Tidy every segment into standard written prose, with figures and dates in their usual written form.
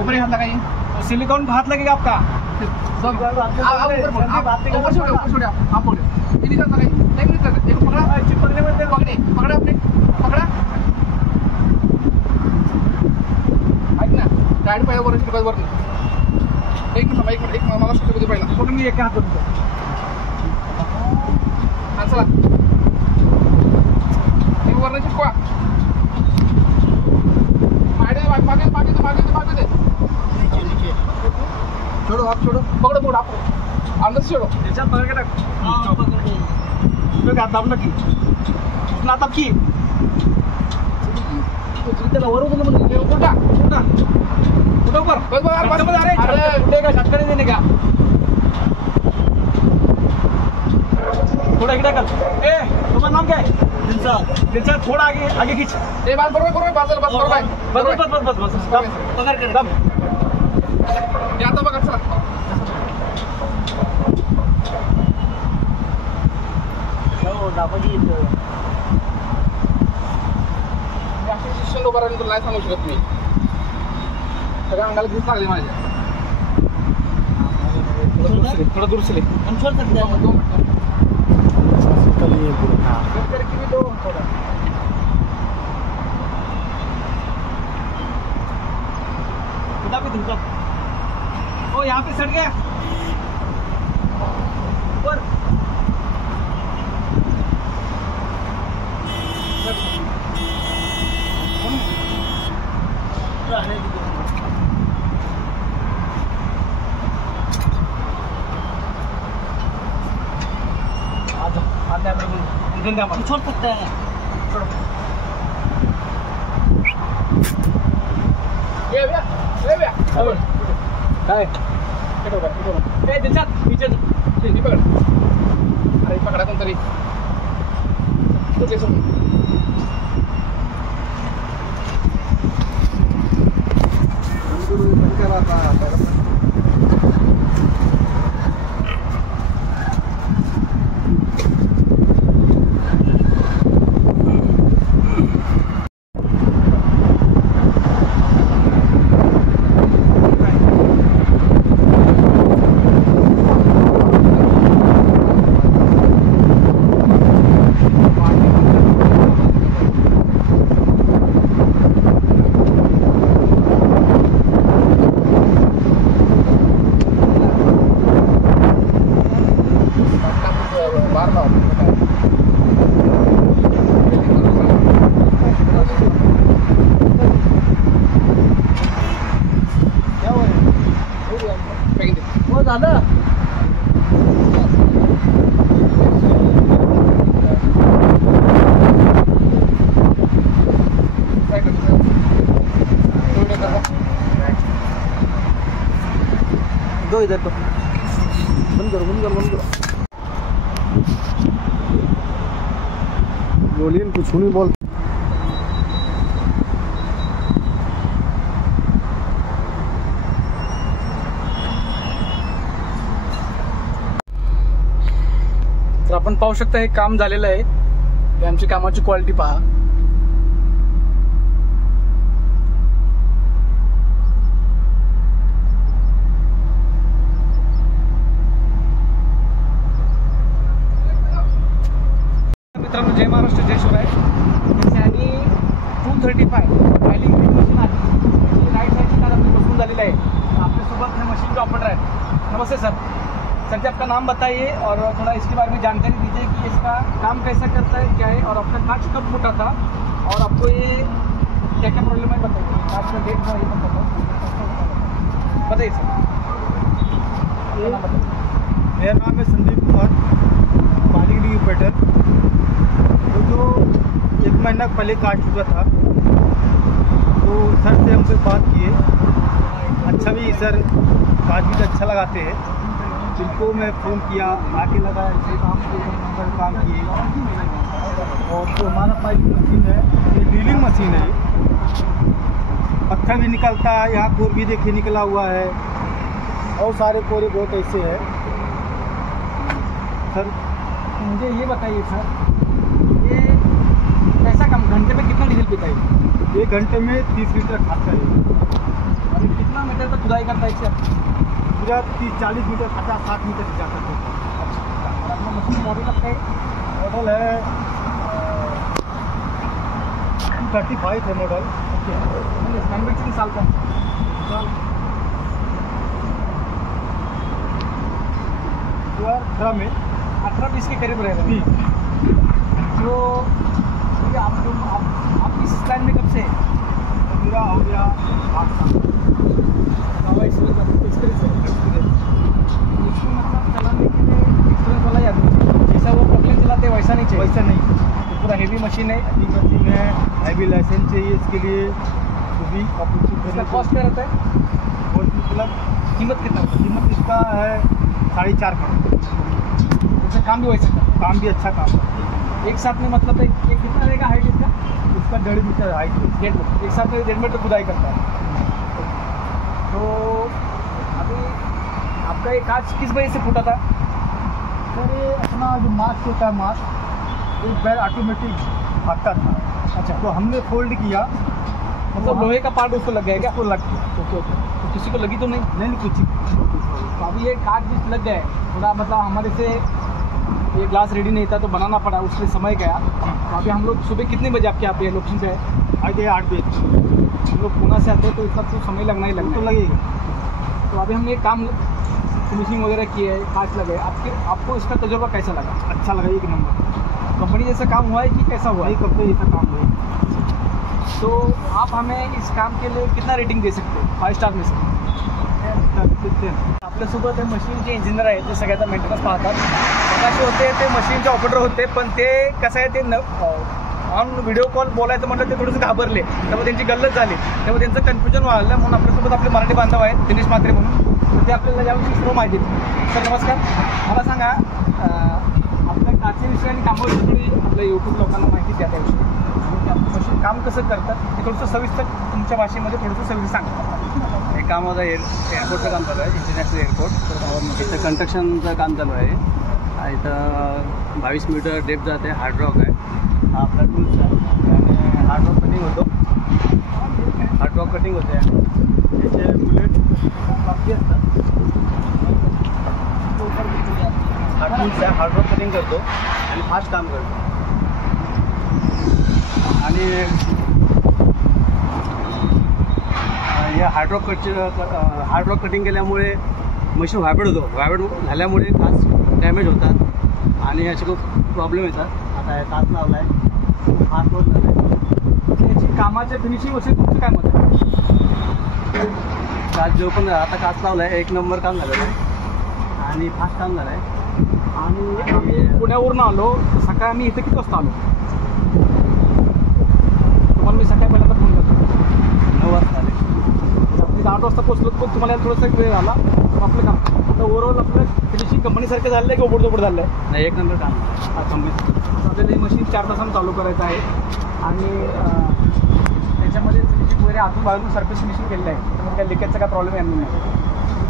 ऊपर ही हाथ लगाइए, सिलिकॉन हाथ लगेगा आपका। सब ऊपर छोड़ो, आप बोलो इन्हीं का लगाइए, नहीं मिनट लगा, एक पकड़ा चिपकने में पकड़े आपने पकड़ा ऐक ना गाडी पाय वर शिकवत वर एक मिनिट मला शिकवू दे पहिला फोटो मी एक हात करतो हा चला एक वर शिकवा मागे दे छोड़ो आप छोड़ो पकड़ो आप अंदर से छोड़ो त्याच्यात पकड के टाक हां पकड तो दाब नक्की ना तब की त्याला वर उचलून म्हणजे उठा ऊपर बस अरे उठेगा झटका नहीं देने का थोड़ा इकडे कर ए तुम्हारा नाम क्या है दिलशाद थोड़ा आगे खींच ए बात बरोबर बस पकड़ कर दम या आता बघा चला हो दाबाजी शिक्षण उभा राहिलं तर नाही सांगू शकत मी सगळ्या अंगाला घुस लागली माझ्या थोड़ा दूर से ले हम छोड़ सकते हैं 2 मिनट करके भी दो थोड़ा खुदा पे धुका ओ यहाँ पे सट गया ऊपर छोड़ सकते हैं ये भैया काय ए दिलशाद पीछे ठीक पकड़ अरे पकड़ा कोणतरी तो कैसे दादा दो इधर तो बंद करो बोलिए कुछ नहीं बोल तर आपण पाहू शकता हे काम झालेलं आहे आमची कामाची क्वालिटी पहा मित्रांनो जय महाराष्ट्र जय शिवराय आणि 235 फायलिंग मशीन आली राईट साइड कार आपली बसून झालेली आहे आपल्यासोबत हे मशीन के ऑपरेटर आहेत नमस्ते सर सर जी आपका नाम बताइए और थोड़ा इसके बारे में जानकारी दीजिए कि इसका काम कैसा करता है क्या है और आपका कांच कब फूटा था और आपको ये क्या क्या प्रॉब्लम है बताइए कांच का डेट था ये बताइए सर मेरा नाम है संदीप कुमार मालिक डी ऑपरेटर जो 1 महीना पहले काट चुका था तो सर से हमसे बात किए अच्छा भी सर कांच भी अच्छा लगाते हैं जिनको मैं फ़ोन किया आके लगा ऐसे काम किए और जो हमारा पाइप मशीन है ये ड्रिलिंग मशीन है पत्थर भी निकलता है यहाँ कोर भी देखिए निकला हुआ है और सारे कोरे बहुत ऐसे है सर मुझे ये बताइए सर ये कैसा काम घंटे में कितना डीजल पीता है 1 घंटे में 30 लीटर खाता है अभी कितना में खुदाई करता है एक साथ? पूरा 30-40 मीटर 50-60 मीटर से जा सकते हैं। अच्छा, अपना मशीन मॉडल आपका है? मॉडल है 35 है मॉडल। ओके, मैन्युफैक्चरिंग साल का साल 2018 में 18-20 के करीब रहेगा। 20। तो ये आप इस लाइन में कब से हैं? मेरा हो गया 8 साल एक्सपीरियंस है। इसको मतलब चलाने के लिए एक्सपीरियंस वाला ही आदमी चाहिए। जैसा वो पॉकलेन चलाते हैं वैसा नहीं चाहिए। वैसा नहीं, तो पूरा हेवी मशीन है। हैवी मशीन है, हैवी लाइसेंस चाहिए इसके लिए। तो भी इसका कॉस्ट क्या रहता है? मतलब कीमत कितना होता है? कीमत इसका है 4.5 करोड़। जैसे काम भी वैसे का काम भी अच्छा काम है। एक साथ में मतलब एक कितना रहेगा हाइट इसका? इसका 1.5 मीटर हाइट है। 1.5 मीटर एक साथ में 1.5 मीटर खुदाई करता है। तो अभी आपका ये कांच किस वजह से फूटा था? सर ये अपना जो मास्क होता है, मास्क एक बैल ऑटोमेटिक भागता था। अच्छा, तो हमने फोल्ड किया, मतलब लोहे का पार्ट उसको लग गया क्या? इसको लग गया। ओके ओके, तो किसी को लगी तो नहीं? नहीं कुछ। तो अभी ये कांच भी लग गए थोड़ा, मतलब हमारे से ये ग्लास रेडी नहीं था तो बनाना पड़ा, उसमें समय गया। तो अभी हम लोग सुबह कितने बजे आपके यहाँ पे लोकेशन पे है? आज 8 बजे हम लोग पूना से आते हैं तो इतना तो समय लगना ही लगना तो है। लगेगा। तो अभी हमने काम फिनिशिंग वगैरह किए है, कांच लगे। आपको इसका तजुर्बा कैसा लगा? अच्छा लगा, 1 नंबर। कंपनी जैसा काम हुआ है कि कैसा हुआ है? वही कंपनी जैसा काम हुआ। तो आप हमें इस काम के लिए कितना रेटिंग दे सकते हो 5 स्टार में से? आपल्यासोबत हे मशीनचे इंजिनियर आहेत, ते सगळ्याचा मेंटेनन्स पाहतात. मगाशी होते ते मशीनचे ऑपरेटर होते, पण ते कसं आहे ते ऑन व्हिडिओ कॉल बोलायचं म्हटलं ते थोडेसे घाबरले, त्यामुळे त्यांची गल्लत झाली, त्यामुळे त्यांचं कन्फ्युजन व्हायला. म्हणून आपल्यासोबत आपले मराठी बांधव आहेत दिनेश म्हात्रे म्हणून, तर ते आपल्याला याविषयी सर्व माहिती देतील. सर नमस्कार, मला सांगा आपल्या काचेविषयी आणि कामाविषयी थोडी आपल्या यूट्यूब लोकांना माहिती द्या त्याविषयी, आणि आपलं मशीन काम कसं करतात ते थोडंसं सविस्तर तुमच्या भाषेमध्ये थोडंसं सविस्तर सांगा. हे काम आता एअरपोर्टचं काम चालू आहे, इंटरनॅशनल एअरपोर्ट. इथं कंस्ट्रक्शनचं काम चालू आहे. इथं 22 मीटर डेप्थ जाते, हार्ड रॉक आहे. हा आपला टूल्स आहे आणि हार्ड रॉक कटिंग होतो. हार्ड रॉक कटिंग होते आणि त्याचे बुलेट बाकी असतात. हा टूल्स आहे, हार्ड रॉक कटिंग करतो आणि फास्ट काम करतो. आणि या हार्ड रॉक कटिंग केल्यामुळे मशीन व्हायब्रेट होतो. व्हायब्रेट झाल्यामुळे काच डॅमेज होतात आणि असे खूप प्रॉब्लेम येतात. आता हे काच लावला आहे, हा क्लोज झाला आहे. याची कामाच्या फिनिशिंग वरती तुमचं काय मत आहे? काच जो पण आता काच लावला आहे, 1 नंबर काम झालेलं आहे आणि फास्ट काम झालं आहे. आणि आम्ही पुण्यावरून आलो, सकाळी आम्ही इथे किती वाजता आलो? तुम्हाला मी सकाळी पहिल्यांदा फोन करतो. 9 वाजता आले. आपली 8 वाजता पोहोचलो, पण तुम्हाला थोडासा वेळ आला. आपलं काम आता ओव्हरऑल आपलं फिनिशिंग कंपनीसारखं झालं आहे की ओबडधोबड झालं आहे? नाही, 1 नंबर काम आपल्याला ही मशीन 4 तासांत चालू करायचं आहे आणि त्याच्यामध्ये फिनिशिंग वगैरे आतून बाहेरून सरफेस फिनिशिंग केलेलं आहे, त्यामुळे काही लिकेजचा काय प्रॉब्लेम येणार नाही.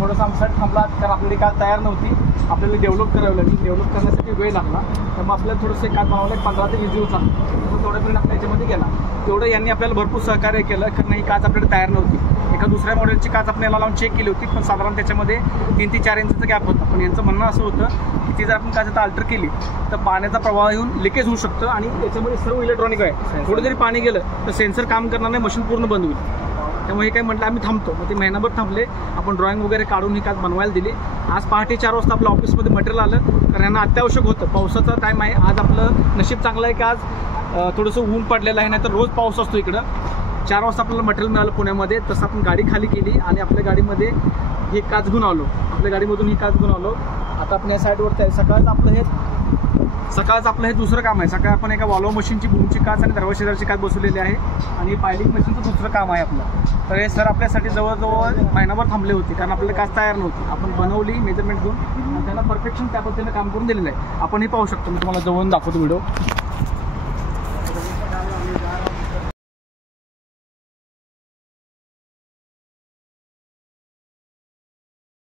थोडंसं आमच्यासाठी थांबला कारण आपली काच तयार नव्हती, आपल्याला डेव्हलप करावं लागली. डेव्हलप करण्यासाठी वेळ लागला, त्यामुळे आपल्याला थोडंसं काच बनवलं 15 ते 20 दिवस लागले. त्यामुळे तेवढा वेळ आपल्या याच्यामध्ये गेला. तेवढं यांनी आपल्याला भरपूर सहकार्य केलं, कारण ही काच आपल्याला तयार नव्हती. एका दुसऱ्या मॉडेलची काच आपण याला लावून चेक केली होती, पण साधारण त्याच्यामध्ये 3 ते 4 इंचचा गॅप होता. पण यांचं म्हणणं असं होतं की ती जर आपण काच आता अल्टर केली तर पाण्याचा प्रवाह येऊन लिकेज होऊ शकतं आणि त्याच्यामध्ये सर्व इलेक्ट्रॉनिक आहे. थोडं जरी पाणी गेलं तर सेन्सर काम करणार नाही, मशीन पूर्ण बंद होईल. त्यामुळे हे काय म्हटलं आम्ही थांबतो. मग ते महिनाभर थांबले. आपण ड्रॉइंग वगैरे काढून ही काच बनवायला दिली. आज पहाटे 4 वाजता आपल्या ऑफिसमध्ये मटेरियल आलं, कारण यांना अत्यावश्यक होतं. पावसाचा टाईम आहे. आज आपलं नशीब चांगलं आहे की आज थोडंसं ऊन पडलेलं आहे, नाही तर रोज पाऊस असतो इकडं. 4 वाजता आपल्याला मटेरियल मिळालं पुण्यामध्ये. तसं आपण गाडी खाली केली आणि आपल्या गाडीमध्ये ही काच घेऊन आलो. आपल्या गाडीमधून ही काच घेऊन आलो. आता आपण या साईडवरती आहे. सकाळचं आपलं हे दुसरं काम आहे. सकाळी आपण एका वॉल्व्ह मशीनची बूमची काच आणि दरवाजेदारची काच बसवलेली आहे आणि पायलिंग मशीनचं दुसरं काम आहे आपलं. तर हे सर आपल्यासाठी जवळजवळ महिनाभर थांबले होते, कारण आपल्याला काच तयार नव्हती. आपण बनवली मेजरमेंट घेऊन आणि त्यांना परफेक्शन त्या पद्धतीने काम करून दिलेलं आहे. आपण हे पाहू शकतो. मी तुम्हाला जवळून दाखवतो व्हिडिओ.